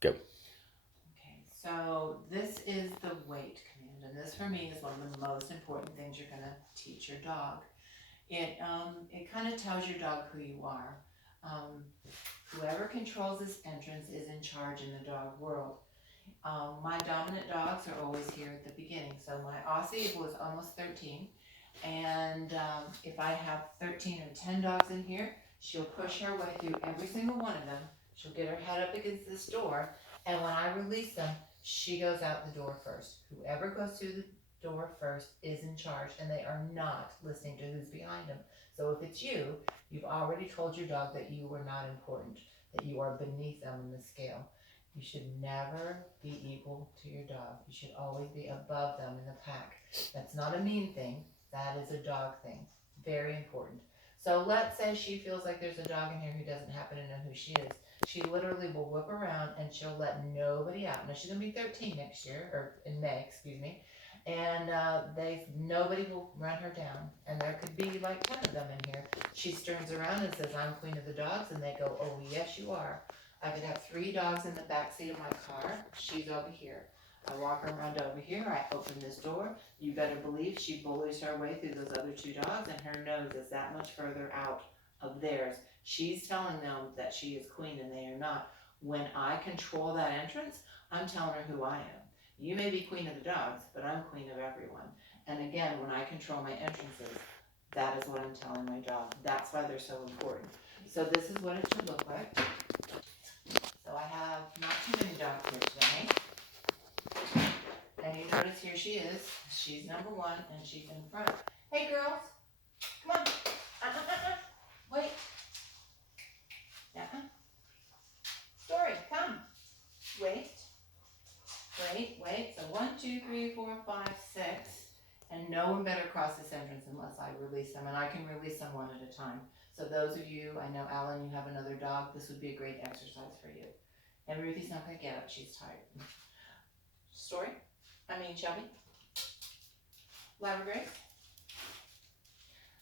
Go. Okay, so this is the wait command, and this for me is one of the most important things you're gonna teach your dog. It kind of tells your dog who you are. Um, Whoever controls this entrance is in charge in the dog world. My dominant dogs are always here at the beginning. So my Aussie was almost 13, and if I have 13 or 10 dogs in here, she'll push her way through every single one of them. She'll get her head up against this door, and when I release them, she goes out the door first. Whoever goes through the door first is in charge, and they are not listening to who's behind them. So if it's you, you've already told your dog that you are not important, that you are beneath them in the scale. You should never be equal to your dog. You should always be above them in the pack. That's not a mean thing. That is a dog thing. Very important. So let's say she feels like there's a dog in here who doesn't happen to know who she is. She literally will whip around and she'll let nobody out. Now she's gonna be 13 next year, or in May, excuse me. And nobody will run her down. And there could be like 10 of them in here. She turns around and says, "I'm queen of the dogs," and they go, "Oh yes, you are." I could have 3 dogs in the back seat of my car. She's over here. I walk her around over here. I open this door. You better believe she bullies her way through those other 2 dogs, and her nose is that much further out of theirs. She's telling them that she is queen, and they are not. When I control that entrance, I'm telling her who I am. You may be queen of the dogs, but I'm queen of everyone. And again, when I control my entrances, that is what I'm telling my dog. That's why they're so important. So this is what it should look like. So I have not too many dogs here today. And you notice here she is. She's number one and she's in front. Hey girls, come on. Wait. Uh-uh. Story, come. Wait. Wait. So 1, 2, 3, 4, 5, 6. And no one better cross this entrance unless I release them. And I can release them one at a time. So those of you, I know Alan, you have another dog. This would be a great exercise for you. And Ruthie's not gonna get up, she's tired. Story? Shelby? Grace?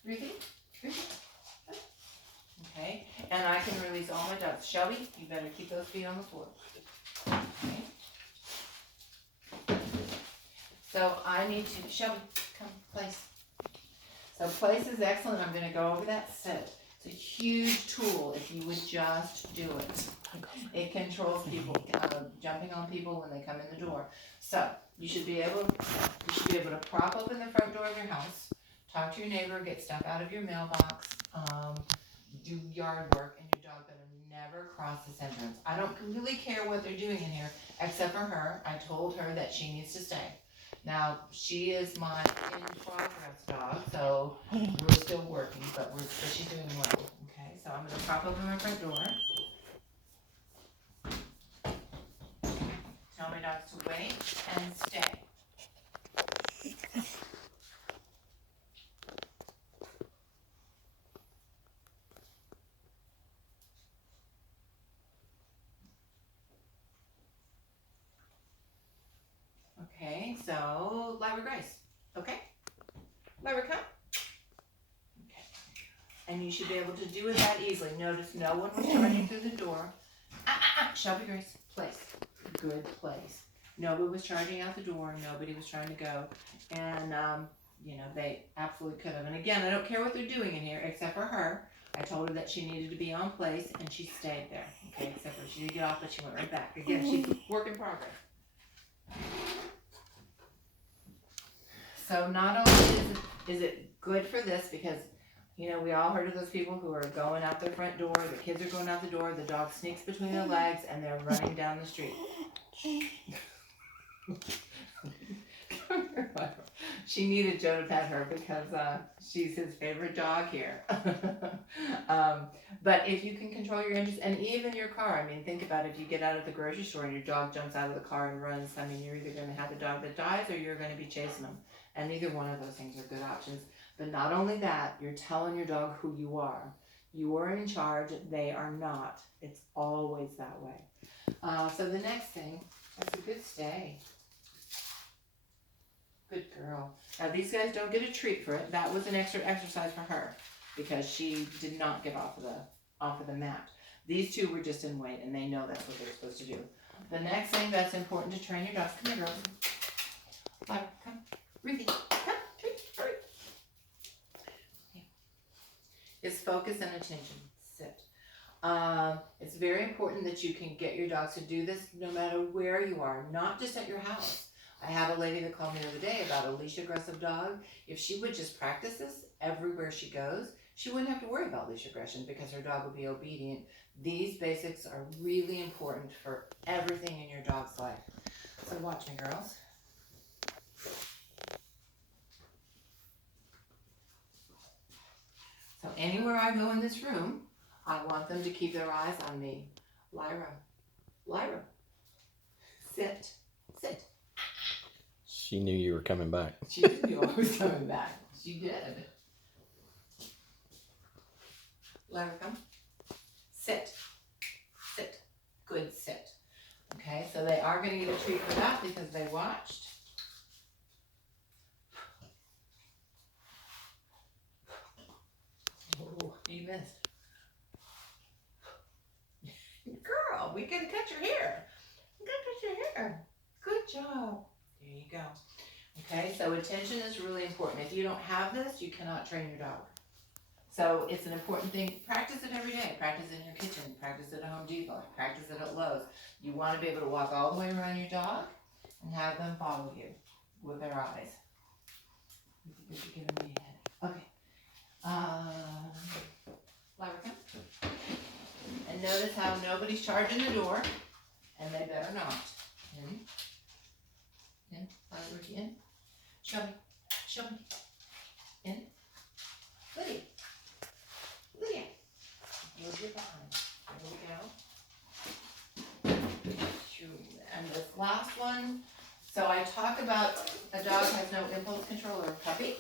Ruthie? Okay, and I can release all my dogs. Shelby, you better keep those feet on the floor. Okay. So I need to, Shelby, come, place. So place is excellent. I'm gonna go over that sit. It's a huge tool if you would just do it. It controls people, jumping on people when they come in the door. So you should be able to prop open the front door of your house, talk to your neighbor, get stuff out of your mailbox, do yard work, and your dog better never cross this entrance. I don't really care what they're doing in here, except for her. I told her that she needs to stay. Now, she is my in progress dog, so we're still working, but she's doing well. Okay, so I'm gonna prop open my front door. Tell my dogs to wait and stay. Okay, so Lyra Grace. Okay? Lyra, come. Okay. And you should be able to do it that easily. Notice no one was running through the door. Shelby Grace, place. Good place. Nobody was charging out the door. Nobody was trying to go. And, they absolutely could have. And again, I don't care what they're doing in here except for her. I told her that she needed to be on place and she stayed there. Okay, except for she did get off, but she went right back. Again, she's work in progress. So not only is it good for this because, we all heard of those people who are going out their front door, the kids are going out the door, the dog sneaks between their legs, and they're running down the street. She needed Joe to pet her because she's his favorite dog here. But if you can control your interest, and even your car, think about it, if you get out of the grocery store and your dog jumps out of the car and runs, you're either going to have a dog that dies or you're going to be chasing them. And neither one of those things are good options. But not only that, you're telling your dog who you are. You are in charge, they are not. It's always that way. So the next thing, that's a good stay. Good girl. Now these guys don't get a treat for it. That was an extra exercise for her because she did not get off of the mat. These two were just in wait and they know that's what they're supposed to do. the next thing that's important to train your dogs, come here girls. Lyra, come, Ruthie, come, hurry. Is focus and attention, sit. It's very important that you can get your dogs to do this no matter where you are, not just at your house. I had a lady that called me the other day about a leash aggressive dog. If she would just practice this everywhere she goes, she wouldn't have to worry about leash aggression because her dog would be obedient. These basics are really important for everything in your dog's life. So watch me, girls. So anywhere I go in this room, I want them to keep their eyes on me. Lyra, Lyra, sit, sit. She knew you were coming back. She did knew I was coming back. She did. Lyra, come. Sit, sit, good sit. Okay, so they are going to get a treat for that because they watched. Oh, you missed. Girl, we gotta cut your hair. We gotta cut your hair. Good job. There you go. Okay, so attention is really important. If you don't have this, you cannot train your dog. So it's an important thing. Practice it every day. Practice it in your kitchen. Practice it at Home Depot. Practice it at Lowe's. You want to be able to walk all the way around your dog and have them follow you with their eyes. You're giving me a headache. Okay. Lyra, come. And notice how nobody's charging the door, and they better not. In, Lyra, in. Show me, in. Lydia, move your behind. There we go. And this last one, so I talk about a dog has no impulse control or a puppy.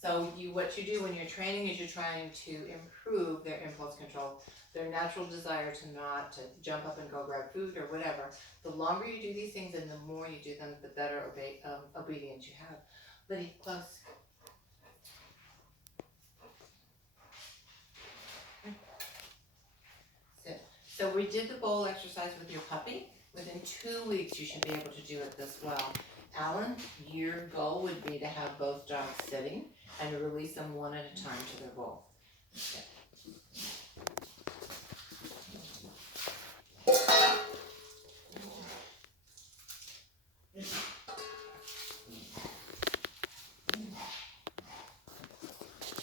So what you do when you're training is you're trying to improve their impulse control, their natural desire to not to jump up and go grab food or whatever. The longer you do these things and the more you do them, the better obedience you have. Lydia, close. Sit. So we did the bowl exercise with your puppy. Within 2 weeks, you should be able to do it this well. Alan, your goal would be to have both dogs sitting and to release them one at a time to their bowl. Sit.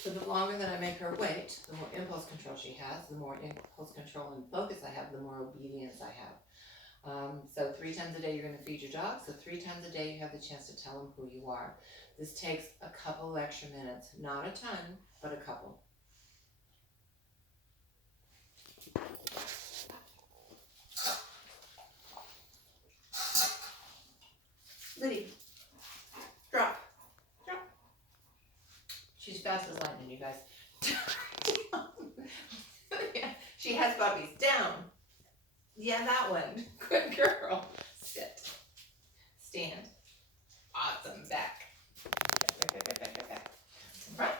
So the longer that I make her wait, the more impulse control she has, the more impulse control and focus I have, the more obedience I have. So 3 times a day you're going to feed your dog, so 3 times a day you have the chance to tell them who you are. This takes a couple extra minutes, not a ton, but a couple. Lydia, drop. She's fast as lightning, you guys. She has puppies. Down. Yeah, that one. Good girl. Sit. Stand. Awesome. Back. Back. Front.